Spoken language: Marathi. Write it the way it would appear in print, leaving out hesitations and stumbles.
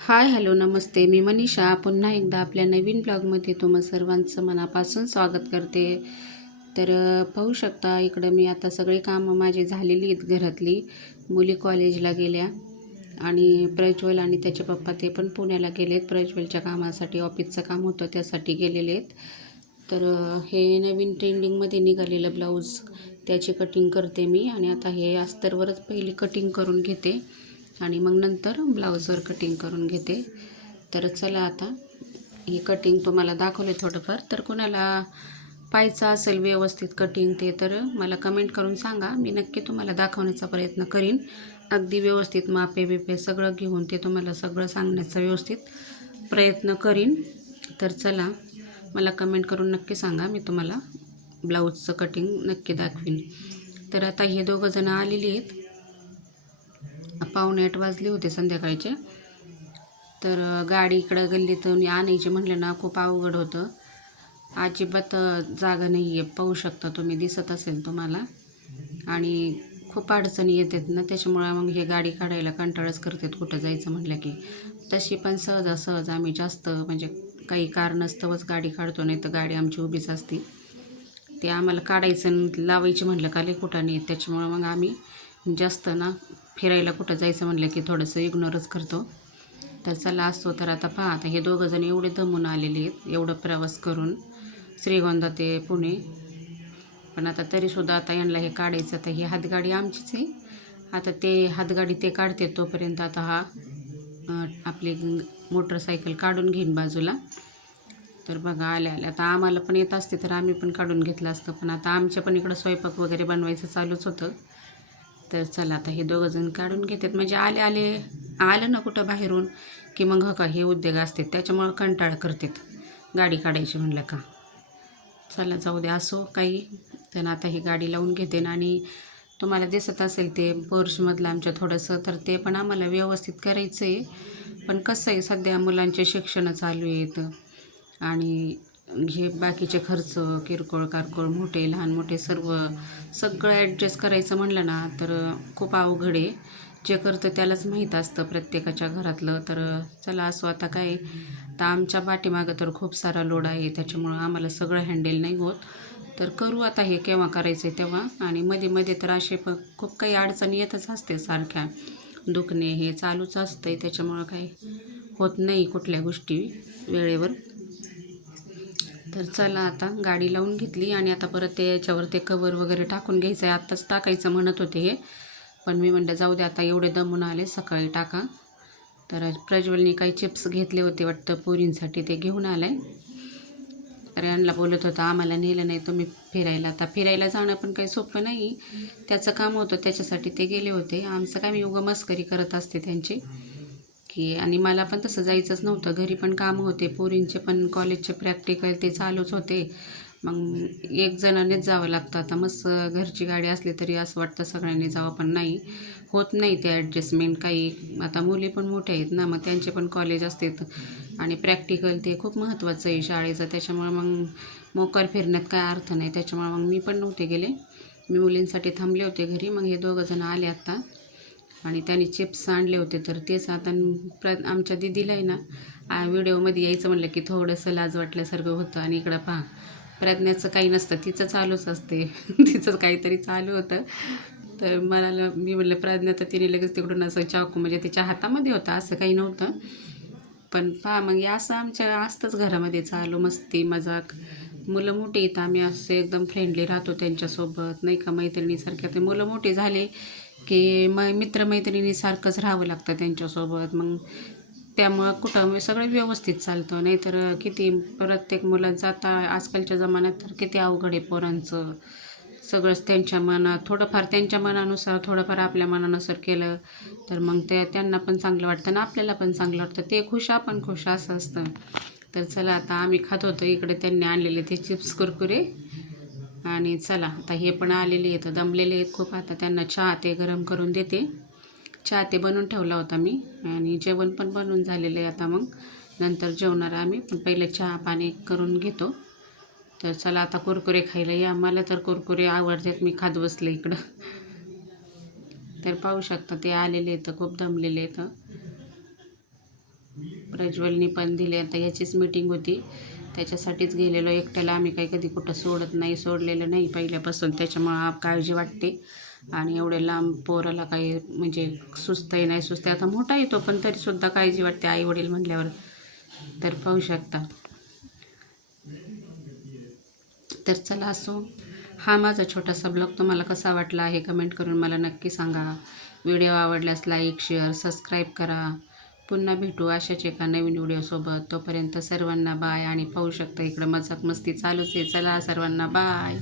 हाय हॅलो नमस्ते. मी मनीषा पुन्हा एकदा आपल्या नवीन ब्लॉगमध्ये तुम्हा सर्वांचं मनापासून स्वागत करते. तर पाहू शकता इकडं मी आता सगळे कामं माझी झालेली आहेत घरातली. मुली कॉलेजला गेल्या आणि प्रज्वल आणि त्याचे पप्पा ते पण पुण्याला गेलेत प्रज्वलच्या कामासाठी. ऑफिसचं काम होतं त्यासाठी गेलेले आहेत. तर हे नवीन ट्रेंडिंगमध्ये निघालेलं ब्लाऊज त्याची कटिंग करते मी. आणि आता हे अस्तरवरच पहिली कटिंग करून घेते आणि मग नंतर ब्लाऊजवर कटिंग करून घेते. तर चला आता ही कटिंग तुम्हाला दाखवले थोडंफार. तर कोणाला पाहायचं असेल व्यवस्थित कटिंग ते तर मला कमेंट करून सांगा. मी नक्की तुम्हाला दाखवण्याचा प्रयत्न करीन. अगदी व्यवस्थित मापे बिपे सगळं घेऊन ते तुम्हाला सगळं सांगण्याचा व्यवस्थित प्रयत्न करीन. तर चला मला कमेंट करून नक्की सांगा. मी तुम्हाला ब्लाऊजचं कटिंग नक्की दाखवीन. तर आता हे दोघंजण आलेली आहेत. 7:45 वाजले होते संध्याकाळचे. तर गाडी इकडं गल्लीतून आणायची म्हटलं ना खूप अवघड होतं. अजिबात जागा नाही आहे. पाहू शकता तुम्ही, दिसत असेल तुम्हाला. आणि खूप अडचणी येतात ना त्याच्यामुळे मग हे गाडी काढायला कंटाळाच करतात कुठं जायचं म्हटलं की. तशी पण सहजासहज आम्ही जास्त म्हणजे काही कारणास्तवच गाडी काढतो, नाही तर गाडी आमची उभीच असते. ते आम्हाला काढायचं लावायची म्हटलं का लई कुठाने येत. त्याच्यामुळं मग आम्ही जास्त ना फिरायला कुठं जायचं म्हटलं की थोडंसं इग्नोरच करतो. तर चला असतो. तर आता पहा, आता हे दोघंजण एवढे दमून आलेले आहेत एवढं प्रवास करून श्रीगोंदा ते पुणे. पण आता तरीसुद्धा आता यांना हे काढायचं. आता ही हातगाडी आमचीच आहे. आता ते हातगाडी ते काढते तोपर्यंत आता हा आपली मोटरसायकल काढून घेईन बाजूला. तर बघा आल्या आल्या आता आम्हाला पण येत असते तर आम्ही पण काढून घेतलं असतं. पण आता आमच्या पण इकडं स्वयंपाक वगैरे बनवायचं चालूच होतं. तर चला आता हे दोघंजण काढून घेतात. म्हणजे आलं ना कुठं बाहेरून की मग हो का हे उद्योग असतात, त्याच्यामुळं कंटाळा करतात गाडी काढायची म्हणलं का. चला जाऊ द्या असो काही. तर आता ही गाडी लावून घेते आणि तुम्हाला दिसत असेल ते पोर्शमधलं आमच्या थोडंसं, तर ते पण आम्हाला व्यवस्थित करायचं आहे. पण कसं आहे सध्या मुलांचे शिक्षण चालू आहेत आणि हे बाकीचे खर्च किरकोळ कारकोळ मोठे लहान मोठे सगळं ॲडजस्ट करायचं म्हणलं ना तर खूप अवघड आहे. जे करतं त्यालाच माहीत असतं प्रत्येकाच्या घरातलं. तर चला असो आता काय. तर आमच्या पाठीमागं तर खूप सारा लोड आहे त्याच्यामुळं आम्हाला सगळं हँडल नाही होत. तर करू आता हे केव्हा करायचं आहे तेव्हा. आणि मध्ये मध्ये तर असे पण खूप काही अडचणी येतच असते सारख्या. दुखणे हे चालूच असतं त्याच्यामुळं काही होत नाही कुठल्या गोष्टी वेळेवर. तर चला आता गाडी लावून घेतली आणि आता परत ते याच्यावर ते कवर वगैरे टाकून घ्यायचं आहे. आत्ताच टाकायचं म्हणत होते हे, पण मी म्हणलं जाऊ दे आता एवढे दमून आले सकाळी टाका. तर प्रज्वलनी काही चिप्स घेतले होते वाटतं पोरींसाठी, ते घेऊन आला आहे. तर यांना बोलत होता आम्हाला नेलं नाही तुम्ही फिरायला. आता फिरायला जाणं पण काही सोपं नाही. त्याचं काम होतं त्याच्यासाठी ते गेले होते. आमचं काय मी उगा मस्करी करत असते त्यांची की. आणि मला पण तसं जायचंच नव्हतं. घरी पण कामं होते, पोरींचे पण कॉलेजचे प्रॅक्टिकल ते चालूच होते. मग एक जणानेच जावं लागतं. आता मस्त घरची गाडी असली तरी असं वाटतं सगळ्यांनी जावं, पण नाही होत नाही ते ॲडजस्टमेंट काही. आता मुली पण मोठ्या आहेत ना, मग त्यांचे पण कॉलेज असतात आणि प्रॅक्टिकल ते खूप महत्त्वाचं आहे शाळेचं. त्याच्यामुळं मग मोकार फिरण्यात काय अर्थ नाही. त्याच्यामुळं मग मी पण नव्हते गेले. मी मुलींसाठी थांबले होते घरी. मग हे दोघंजण आले आत्ता आणि त्यांनी चिप्स आणले होते. तर तेच आता आमच्या दीदीला आहे ना व्हिडिओमध्ये यायचं म्हणलं की थोडंसं लाज वाटल्यासारखं होतं. आणि इकडं पहा प्रज्ञाचं काही नसतं, तिचं चालूच असते तिचं काहीतरी चालू होतं. तर मी म्हणलं प्रज्ञा, तर तिने लगेच तिकडून असं चाकू म्हणजे तिच्या हातामध्ये होता, असं काही नव्हतं. पण पहा मग असं आमच्या असतंच घरामध्ये चालू मस्ती मजाक. मुलं मोठी आहेत, आम्ही असे एकदम फ्रेंडली राहतो त्यांच्यासोबत नाही का, मैत्रिणीसारख्या. ते मुलं मोठी झाले की मित्रमैत्रिणीसारखंच राहावं लागतं त्यांच्यासोबत. मग त्यामुळं कुठं सगळं व्यवस्थित चालतं. नाहीतर किती प्रत्येक मुलांचं आता आजकालच्या जमान्यात तर किती अवघड आहे पोरांचं. सगळंच त्यांच्या मनात, थोडंफार त्यांच्या मनानुसार थोडंफार आपल्या मनानुसार केलं तर मग त्यांना पण चांगलं वाटतं ना आपल्याला पण चांगलं वाटतं. ते खुश आपण खुश असं असतं. तर चला आता आम्ही खात होतो इकडे त्यांनी आणलेले ते चिप्स कुरकुरे. आणि चला आता हे पण आलेले आहेत, दमलेले आहेत खूप. आता त्यांना चहा ते गरम करून देते. चहा ते बनवून ठेवला होता मी आणि जेवण पण बनवून झालेलं आहे. आता मग नंतर जेवणार आम्ही, पण पहिले चहा पाणी करून घेतो. तर चला आता कुरकुरे खायला या. मला तर कुरकुरे आवडतात, मी खात बसले इकडं. तर पाहू शकता ते आलेले आहेत खूप दमलेले आहेत. प्रज्वलनी पण दिले. आता याचीच मीटिंग होती, त्याच्यासाठीच गेलेलो. एकट्याला आम्ही काही कधी कुठं सोडत नाही, सोडलेलं नाही पहिल्यापासून, त्याच्यामुळं काळजी वाटते. आणि एवढे लांब पोराला काही म्हणजे सुचतही नाही, सुचते आता मोठा येतो पण तरीसुद्धा काळजी वाटते आई वडील म्हटल्यावर. तर पाहू शकता. तर चला असो, हा माझा छोटासा ब्लॉग तुम्हाला कसा वाटला हे कमेंट करून मला नक्की सांगा. व्हिडिओ आवडल्यास लाईक शेअर सबस्क्राईब करा. पुन्हा भेटू अशाच एका नवीन व्हिडिओसोबत. तोपर्यंत सर्वांना बाय. आणि पाहू शकता इकडं मजाक मस्ती चालूच आहे. चला सर्वांना बाय.